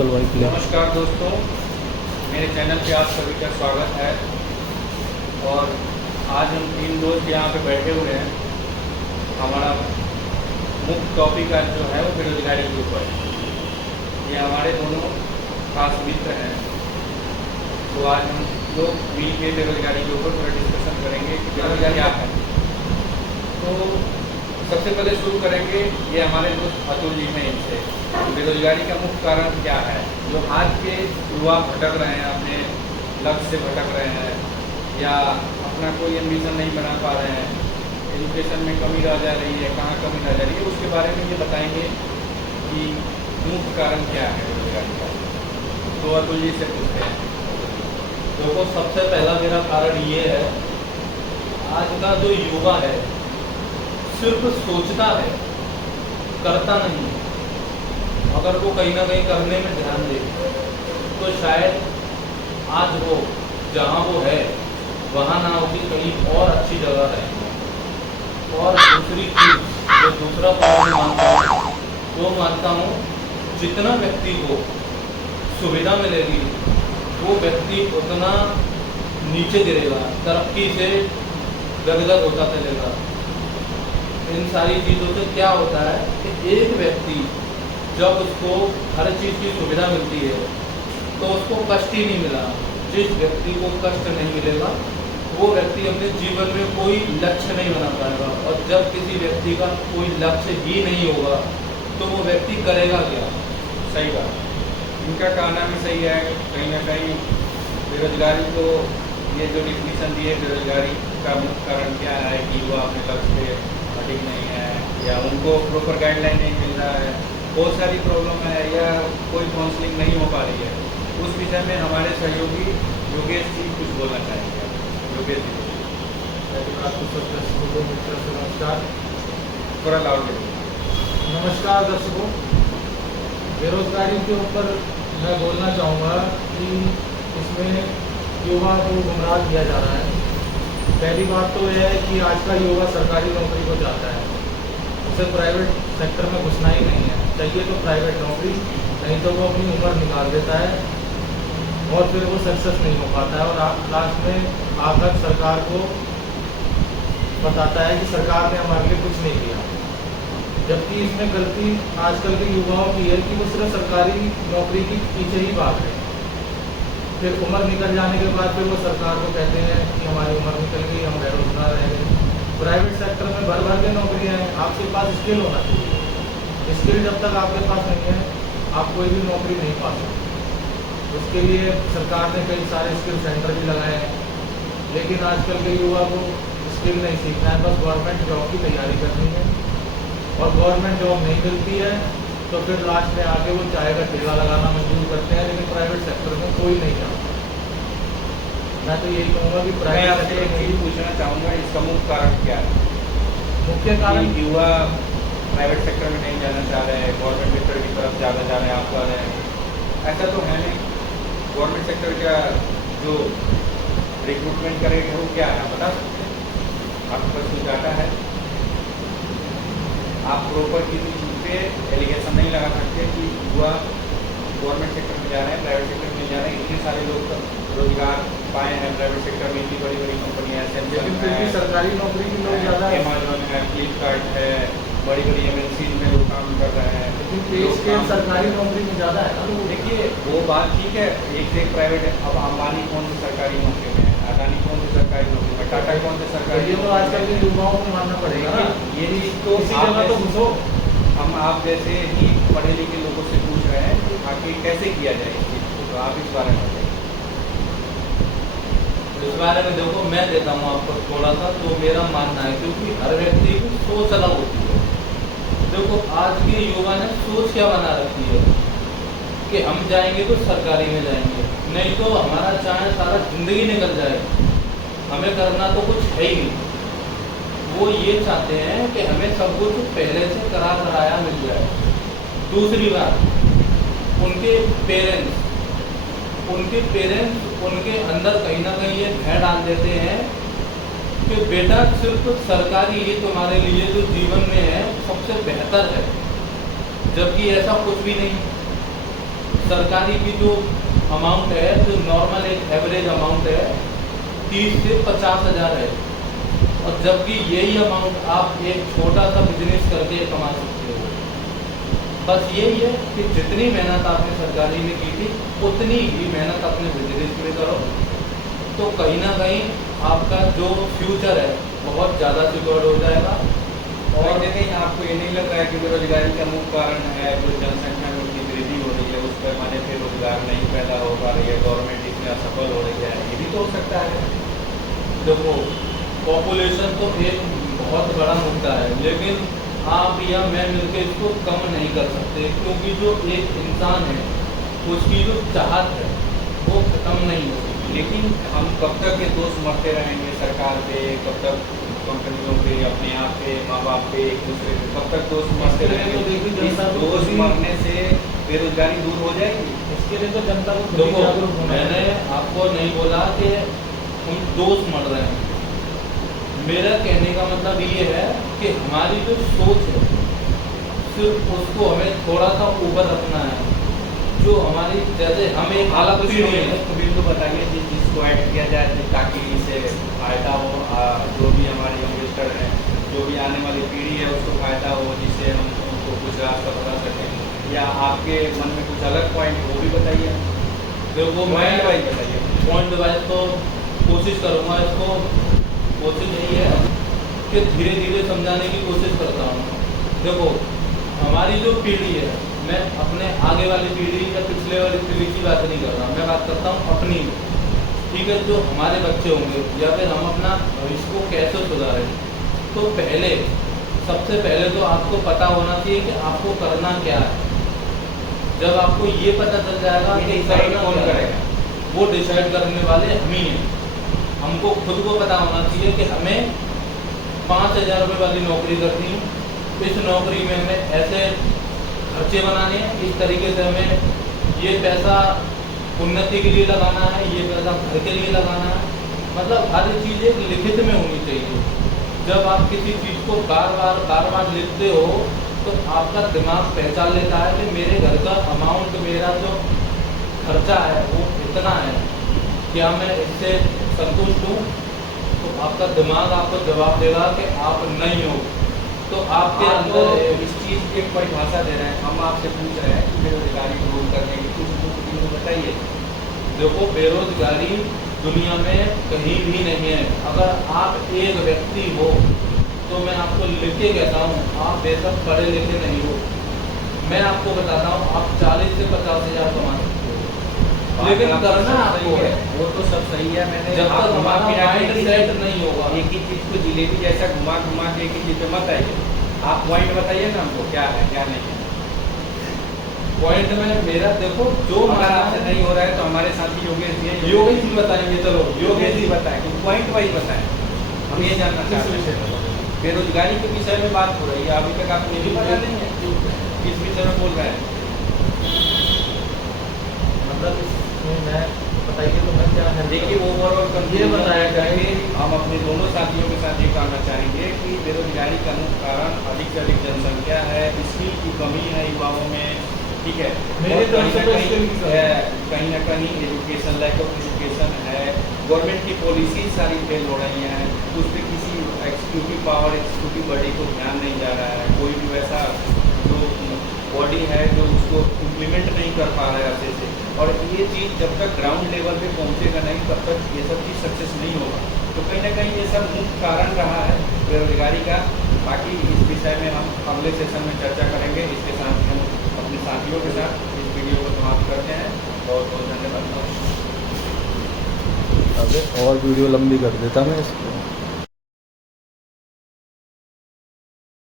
चल भाई प्ले। नमस्कार दोस्तों, मेरे चैनल पे आप सभी का स्वागत है। और आज हम 3 दोस्त यहाँ पे बैठे हुए हैं। हमारा मुख्य टॉपिक आज जो है वो बेरोजगारी के ऊपर है। ये हमारे दोनों खास मित्र हैं, तो आज हम लोग मिल के बेरोजगारी के ऊपर थोड़ा डिस्कशन करेंगे कि बेरोजगारी क्या है। तो सबसे पहले शुरू करेंगे, ये हमारे दोस्त अतुल जी हैं, इनसे बेरोजगारी का मुख्य कारण क्या है। जो आज के युवा भटक रहे हैं, अपने लक्ष्य से भटक रहे हैं या अपना कोई एम्बिशन नहीं बना पा रहे हैं, एजुकेशन में कमी रह जा रही है, कहाँ कमी रह जा रही है, उसके बारे में ये बताएंगे कि मुख्य कारण क्या है बेरोजगारी का। तो अतुल जी से पूछते हैं। देखो, सबसे पहला मेरा कारण ये है, आज का जो युवा है सिर्फ सोचता है, करता नहीं। अगर वो कहीं ना कहीं करने में ध्यान दे तो शायद आज वो जहाँ वो है वहाँ ना होगी, कहीं और अच्छी जगह है। और दूसरी चीज़, जो दूसरा पॉइंट मानता हूँ वो मानता हूँ, जितना व्यक्ति को सुविधा मिलेगी वो व्यक्ति उतना नीचे गिरेगा, तरक्की से गदगद होता चलेगा। इन सारी चीज़ों से क्या होता है कि एक व्यक्ति जब उसको हर चीज़ की सुविधा मिलती है तो उसको कष्ट ही नहीं मिला। जिस व्यक्ति को कष्ट नहीं मिलेगा वो व्यक्ति अपने जीवन में कोई लक्ष्य नहीं बना पाएगा। और जब किसी व्यक्ति का कोई लक्ष्य ही नहीं होगा तो वो व्यक्ति करेगा क्या। सही बात, इनका कहना भी सही है। कहीं ना कहीं बेरोजगारी को, ये जो डिफिनीशन दी है बेरोजगारी का मुख्य कारण क्या है कि वो अपने लक्ष्य पे ठीक नहीं है या उनको प्रॉपर गाइडलाइन नहीं मिल रहा है, बहुत सारी प्रॉब्लम है, या कोई काउंसलिंग नहीं हो पा रही है। उस विषय में हमारे सहयोगी योगेश जी कुछ बोलना चाहेंगे। योगेश जी नमस्कार। थोड़ा लाउड है। नमस्कार दर्शकों, बेरोजगारी के ऊपर मैं बोलना चाहूँगा कि इसमें युवा को गुमराह किया जा रहा है। पहली बात तो यह है कि आज का युवा सरकारी नौकरी को चाहता है, उसे प्राइवेट सेक्टर में घुसना ही नहीं है। चाहिए तो प्राइवेट नौकरी, नहीं तो वो अपनी उम्र निकाल देता है और फिर वो सक्सेस नहीं हो पाता है और लास्ट में आकर सरकार को बताता है कि सरकार ने हमारे लिए कुछ नहीं किया। जबकि इसमें गलती आजकल के युवाओं की है कि वो सिर्फ सरकारी नौकरी के पीछे ही भाग रहे हैं। फिर उम्र निकल जाने के बाद फिर वो सरकार को कहते हैं कि हमारी उम्र निकल गई, हम बेरोजगार रह गए। प्राइवेट सेक्टर में भर भर के नौकरियाँ हैं, आपके पास स्किल होना चाहिए। स्किल जब तक आपके पास नहीं है आप कोई भी नौकरी नहीं पा सकते। उसके लिए सरकार ने कई सारे स्किल सेंटर भी लगाए हैं, लेकिन आजकल के युवा को स्किल नहीं सीखना है, बस गवर्नमेंट जॉब की तैयारी करनी है। और गवर्नमेंट जॉब नहीं मिलती है तो फिर लास्ट में आके वो चाय का ठेला लगाना मजबूर करते हैं, लेकिन प्राइवेट सेक्टर में कोई नहीं जाता। मैं तो यही कहूँगा कि प्राइवेट सेक्टर में ही पूछना चाहूँगा, इसका मुख्य कारण क्या है। मुख्य कारण युवा प्राइवेट सेक्टर में नहीं जाना चाह रहे हैं, गवर्नमेंट सेक्टर की तरफ ज़्यादा जा रहे हैं, आप कह रहे हैं। ऐसा तो है नहीं। गवर्नमेंट सेक्टर का जो रिक्रूटमेंट करेगा वो क्या है बता सकते हैं? आपके पास कोई डाटा है? आप प्रॉपर किसी चीज़ पे एलिगेशन नहीं लगा सकते कि युवा गवर्नमेंट सेक्टर में जा रहे हैं, प्राइवेट सेक्टर में जा रहे हैं। इतने सारे लोग रोजगार पाए हैं प्राइवेट सेक्टर में, इतनी बड़ी बड़ी कंपनियाँ हैं, लेकिन फिर भी सरकारी नौकरी की लोग ज़्यादा है। अमेजोन है, फ्लिपकार्ट है, बड़ी बड़ी MNCs में लोग काम कर रहे हैं। लेकिन पे स्केल सरकारी नौकरी में ज़्यादा है ना। तो देखिए वो बात ठीक है, एक से एक प्राइवेट है। अब अंबानी कौन सी सरकारी नौकरी में है, अदानी कौन सी सरकारी नौकरी में, टाटा कौन से सरकारी। ये तो आजकल के युवाओं को मानना पड़ेगा ना। ये चीज़ तो इसी जगह तो घुसो। हम आप जैसे ही पढ़े लिखे लोगों से पूछ रहे हैं कि आखिर कैसे किया जाए इस चीज़ को, तो आप इस बारे में बताइए। इस बारे में देखो, मैं देता हूँ आपको थोड़ा सा तो मेरा मानना है, क्योंकि हर व्यक्ति की सोच अलग होती है। देखो, आज के युवा ने सोच क्या बना रखी है कि हम जाएंगे तो सरकारी में जाएंगे, नहीं तो हमारा चाहे सारा जिंदगी निकल जाए, हमें करना तो कुछ है ही नहीं। वो ये चाहते हैं कि हमें सब कुछ पहले से कराया मिल जाए। दूसरी बात, उनके पेरेंट्स उनके अंदर कहीं ना कहीं ये भय डाल देते हैं कि बेटा सिर्फ सरकारी ही तुम्हारे लिए जो जीवन में है सबसे बेहतर है, जबकि ऐसा कुछ भी नहीं। सरकारी की जो अमाउंट है, जो नॉर्मल एक एवरेज अमाउंट है 30 से 50,000 है, और जबकि यही अमाउंट आप एक छोटा सा बिजनेस करके कमा सकते हो। बस यही है कि जितनी मेहनत आपने सरकारी में की थी उतनी ही मेहनत अपने बिजनेस में करो, तो कहीं ना कहीं आपका जो फ्यूचर है बहुत ज़्यादा सिक्योर हो जाएगा। और कहीं आपको ये नहीं लग रहा है कि बेरोजगारी का मुख्य कारण है जो जनसंख्या में उनकी वृद्धि हो रही है, उस पैमाने पर रोजगार नहीं पैदा हो पा रही है, गवर्नमेंट इसमें असफल हो रही है, ये भी तो हो सकता है? देखो, पॉपुलेशन तो एक बहुत बड़ा मुद्दा है, लेकिन आप या मैं मिलकर इसको कम नहीं कर सकते, क्योंकि जो एक इंसान है उसकी जो चाहत है वो खत्म नहीं होती। लेकिन हम कब तक ये दोष मरते रहेंगे सरकार पे, कब तक कंपनियों पे, अपने आप पे, माँ बाप पे, एक दूसरे पे, कब तक दोष मरते रहेंगे? इस दोष मरने से बेरोजगारी दूर हो जाएगी? इसके लिए तो जनता को खुद ही देखो, जागरूक होना है। मैंने आपको नहीं बोला कि हम दोष मर रहे हैं। मेरा कहने का मतलब ये है कि हमारी जो सोच है सिर्फ उसको हमें थोड़ा सा ऊपर रखना है। जो हमारी, जैसे हम एक अलग पीढ़ी है, तो बिल्कुल बताइए जिसको ऐड किया जाए ताकि इससे फायदा हो, जो भी हमारे यंगस्टर हैं, जो भी आने वाली पीढ़ी है उसको फायदा हो, जिससे हम उनको कुछ रास्ता बता सकें, या आपके मन में कुछ अलग पॉइंट वो भी बताइए। देखो मैं भाई बताइए। पॉइंट वाइज तो कोशिश करूँगा, इसको कोशिश यही है कि धीरे धीरे समझाने की कोशिश करता हूँ। देखो, हमारी जो पीढ़ी है, मैं अपने आगे वाली पीढ़ी या पिछले वाली पीढ़ी की बात नहीं कर रहा, मैं बात करता हूँ अपनी। ठीक है, जो हमारे बच्चे होंगे या फिर हम अपना भविष्य को कैसे सुधारें, तो पहले सबसे पहले तो आपको पता होना चाहिए कि आपको करना क्या है। जब आपको ये पता चल जाएगा कि करना कौन क्या है, करेगा, वो डिसाइड करने वाले हम ही हैं। हमको खुद को पता होना चाहिए कि हमें 5,000 रुपये वाली नौकरी करनी है, इस नौकरी में हमें ऐसे खर्चे बनाने हैं, इस तरीके से हमें ये पैसा उन्नति के लिए लगाना है, ये पैसा घर के लिए लगाना है। मतलब हर चीज़ एक लिखित में होनी चाहिए। जब आप किसी चीज़ को बार बार लिखते हो तो आपका दिमाग पहचान लेता है कि मेरे घर का अमाउंट, मेरा जो खर्चा है वो इतना है, क्या मैं इससे संतुष्ट हूँ? तो आपका दिमाग आपको जवाब देगा कि आप नहीं हो। तो आपके अंदर इस चीज़ की एक परिभाषा दे रहे हैं, हम आपसे पूछ रहे हैं कि बेरोजगारी दूर करने की कुछ मुख्य बिंदु बताइए। देखो, बेरोजगारी दुनिया में कहीं भी नहीं है। अगर आप एक व्यक्ति हो तो मैं आपको लिख के कहता हूँ, आप बेशक पढ़े लिखे नहीं हो, मैं आपको बताता हूँ आप 40 से 50,000 कमा सकते हो, लेकिन करना आपको है। वो तो सब सही है, मैंने जब तक हमारा माइंड सेट नहीं होगा, एक ही चीज़ को जिलेबी जैसा घुमा के एक ही चीज़ पे मत आइए। आप पॉइंट बताइए ना हमको, क्या है क्या नहीं है। पॉइंट में मेरा देखो, जो अगर आपसे नहीं हो रहा है तो हमारे साथी योगेश जी बताएंगे। चलो योगेश जी बताएं, पॉइंट वाइज बताएं, हम ये जानना चाहते हैं। बेरोजगारी के विषय में बात हो रही है, अभी तक आपको ये भी पता नहीं है किस विषय में बोल रहे हैं। मतलब इसमें मैं बताइए तो मैं क्या है। देखिए, ओवरऑल ये बताया जाए कि हम अपने दोनों साथियों के साथ ये कहना चाहेंगे कि बेरोजगारी का मुख्य कारण अधिक से अधिक जनसंख्या है, स्किल की कमी है युवाओं में, ठीक है। मेरे तरफ से कहीं ना कहीं एजुकेशन, लैक ऑफ एजुकेशन है, गवर्नमेंट की पॉलिसी सारी फेल हो रही हैं, उस पर किसी एक्सिक्यूटिव पावर, एक्सिक्यूटिव बॉडी को ध्यान नहीं जा रहा है, कोई भी वैसा जो बॉडी है जो उसको इम्प्लीमेंट नहीं कर पा रहा है अच्छे से। और ये चीज़ जब तक ग्राउंड लेवल पे पहुंचेगा नहीं, तब तक ये सब चीज़ सक्सेस नहीं होगा। तो कहीं ना कहीं ये सब मुख्य कारण रहा है बेरोजगारी का। बाकी इस विषय में हम अगले सेशन में चर्चा करेंगे। इसके साथ हम अपने साथियों के साथ इस वीडियो को समाप्त करते हैं। बहुत बहुत धन्यवाद। अबे और वीडियो लंबी कर देता मैं इसको।